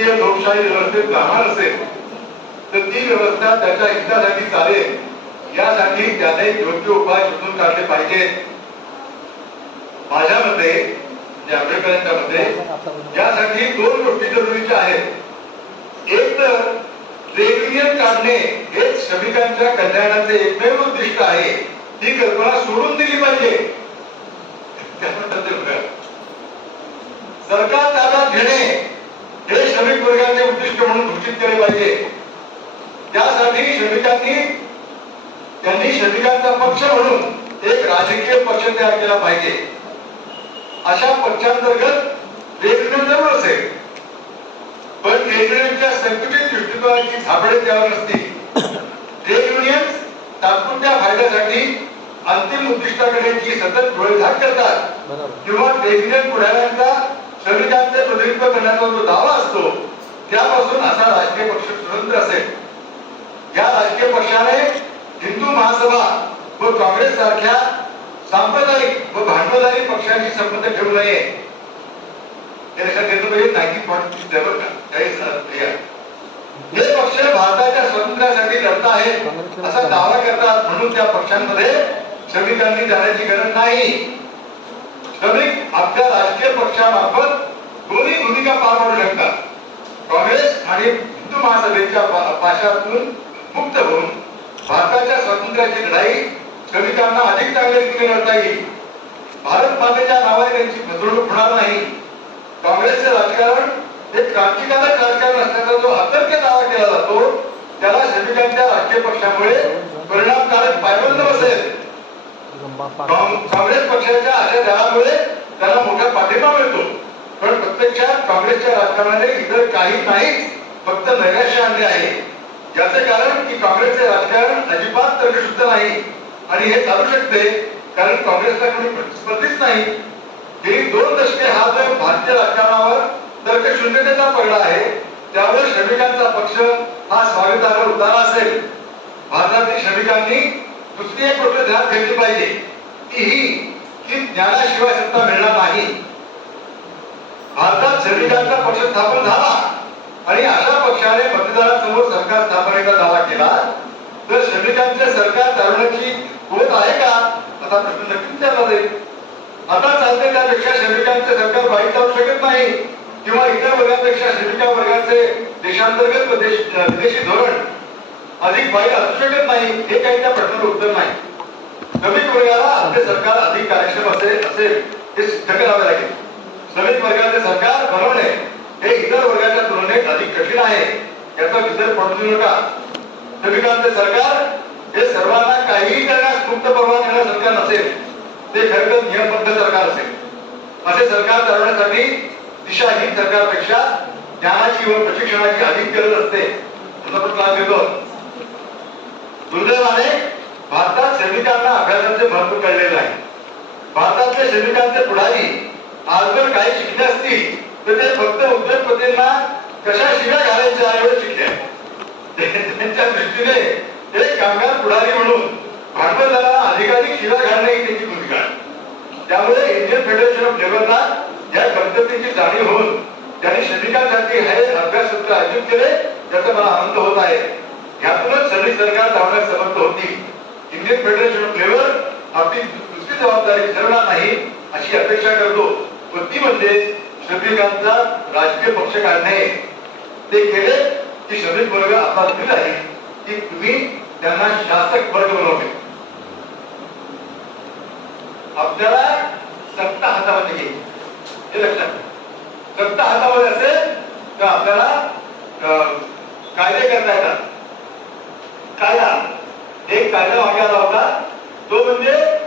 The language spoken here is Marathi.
भारतीय लोकशाही व्यवस्थेत राहणार असेल तर ती व्यवस्था त्याच्या हितासाठी चालेल. यासाठी त्याने योग्य उपाय शोधून काढले पाहिजे. माझ्या मते म्हणजे आंबेडकरांच्या मते यासाठी दोन गोष्टी जरुरीच्या आहेत. एक तर ट्रेड काढणे हेच श्रमिकांच्या कल्याणाचे एकमेव उद्दिष्ट आहे. ही कल्पना सोडून दिली पाहिजे त्यानंतर ते बघा. सरकार ताब्यात घेणे हे श्रमिक वर्गाचे उद्दिष्ट म्हणून घोषित केले पाहिजे श्रमिकांनी त्यांनी श्रमिकांचा पक्ष म्हणून एक राजकीय पक्ष तयार केला पाहिजे. अशा पक्षांतर्गत जरूर असेल पण युनियनच्या संकुचित दृष्टिकोनाची झापडे त्यावर नसतील ट्रेड युनियन तात्पुरत्या फायद्यासाठी अंतिम उद्दिष्टाकडे जी सतत डोळेझाक करतात किंवा ट्रेड युनियन पुढाऱ्यांचा श्रमिकांचे प्रतिनिधित्व करण्याचा जो दावा असतो त्यापासून असा राजकीय पक्ष स्वतंत्र असेल. या राजकीय पक्षाने हिंदू महासभा व काँग्रेस सारख्या सांप्रदायिक व भांडवलदारी पक्षांशी संबंध ठेवू नये. हे लक्षात घेतलं पाहिजे नाईन्टी पॉईंट बरं हे पक्ष भारताच्या स्वातंत्र्यासाठी लढत आहेत असा दावा करतात म्हणून त्या पक्षांमध्ये श्रमिकांनी जाण्याची गरज नाही. श्रमिक आपल्या राजकीय पक्षामार्फत दोन्ही भूमिका पार पाडू शकतात. काँग्रेस आणि हिंदू महासभेच्या पाशातून मुक्त होऊन भारताच्या स्वातंत्र्याची लढाई कवितांना अधिक चांगल्या रीतीने लढता येईल. भारत मातेच्या नावाने त्यांची फसवणूक होणार नाही. काँग्रेसचे राजकारण हे क्रांतिकारक राजकारण असल्याचा जो अतर्क दावा केला जातो त्याला श्रमिकांच्या राजकीय पक्षामुळे परिणामकारक पायबंद बसेल. काँग्रेस पक्षाच्या अशा दरामुळे त्याला मोठा पाठिंबा मिळतो. पण प्रत्यक्षात काँग्रेसच्या राजकारणाने इतर काही नाही फक्त नैराश्य आणले आहे. याचे कारण की काँग्रेसचे राजकारण अजिबात तर्कशुद्ध नाही. आणि हे चालू शकते कारण काँग्रेसला कोणी प्रतिस्पर्धीच नाही. गेली दोन दशके हा जर भारतीय राजकारणावर तर्कशून्यतेचा पडला आहे त्यावर श्रमिकांचा पक्ष हा स्वागतार्ह उतारा असेल. भारतातील श्रमिकांनी दुसरी एक गोष्ट ध्यान घेतली पाहिजे ती ही की ज्ञानाशिवाय सत्ता मिळणार नाही. भारतात श्रमिकांचा पक्ष स्थापन झाला आणि अशा पक्षाने मतदारांसमोर सरकार स्थापनेचा दावा केला. तर श्रमिकांचे सरकार चालवण्याची होत आहे का? असा प्रश्न नक्कीच विचारला जाईल. आता चालते त्यापेक्षा श्रमिकांचे सरकार वाईट जाऊ शकत नाही. किंवा इतर वर्गापेक्षा श्रमिका वर्गाचे देशांतर्गत विदेशी धोरण अधिक वाईट असू शकत नाही हे काही त्या प्रश्नाचं उत्तर नाही. श्रमिक वर्गाला आपले सरकार अधिक कार्यक्षम असेल असेल हे सिद्ध करावे लागेल. श्रमिक वर्गाचे सरकार बनवणे हे इतर वर्गाच्या कठीण आहे. याचा विसर पडू नका श्रमिकांचे सरकार हे सर्वांना काहीही करण्यास मुक्त परवानगी देणारे सरकार नसेल. ते खरं नियमबद्ध सरकार असेल. असे सरकार चालवण्यासाठी दिशाहीन सरकारपेक्षा ज्ञानाची व प्रशिक्षणाची अधिक गरज असते. पंतप्रधान पण घेतो. दुर्दैवाने भारतात सैनिकांना अभ्यासाचे महत्त्व कळलेलं आहे भारतातले सैनिकांचे पुढारी आज जर काही शिकले असतील तर ते फक्त उद्योगपतींना कशा शिव्या घालायच्या एवढं शिकले त्यांच्या दृष्टीने ते कामगार पुढारी म्हणून भांडवलदारांना अधिकाधिक शिव्या घालणे ही त्यांची भूमिका आहे. त्यामुळे इंडियन फेडरेशन ऑफ लेबरला या कर्तव्याची जाणीव होऊन त्यांनी श्रमिकांसाठी हे अभ्याससत्र आयोजित केले त्याचा मला आनंद होत आहे. यातूनच सगळी सरकार धावण्यास समर्थ होती. इंडियन फेडरेशन ऑफ लेबर आपली दुसरी जबाबदारी विसरणार नाही अशी अपेक्षा करतो. व ती म्हणजे श्रमिकांचा राजकीय पक्ष काढणे. ते केले की श्रमिक वर्ग आता दिला आहे की तुम्ही त्यांना शासक वर्ग बनवले. आपल्याला सत्ता हातामध्ये घ्यायची. हे लक्षात सत्ता हातामध्ये असेल तर आपल्याला अं, कायदे करता येतात. कायदा. एक कायदा मागे आला होता. तो म्हणजे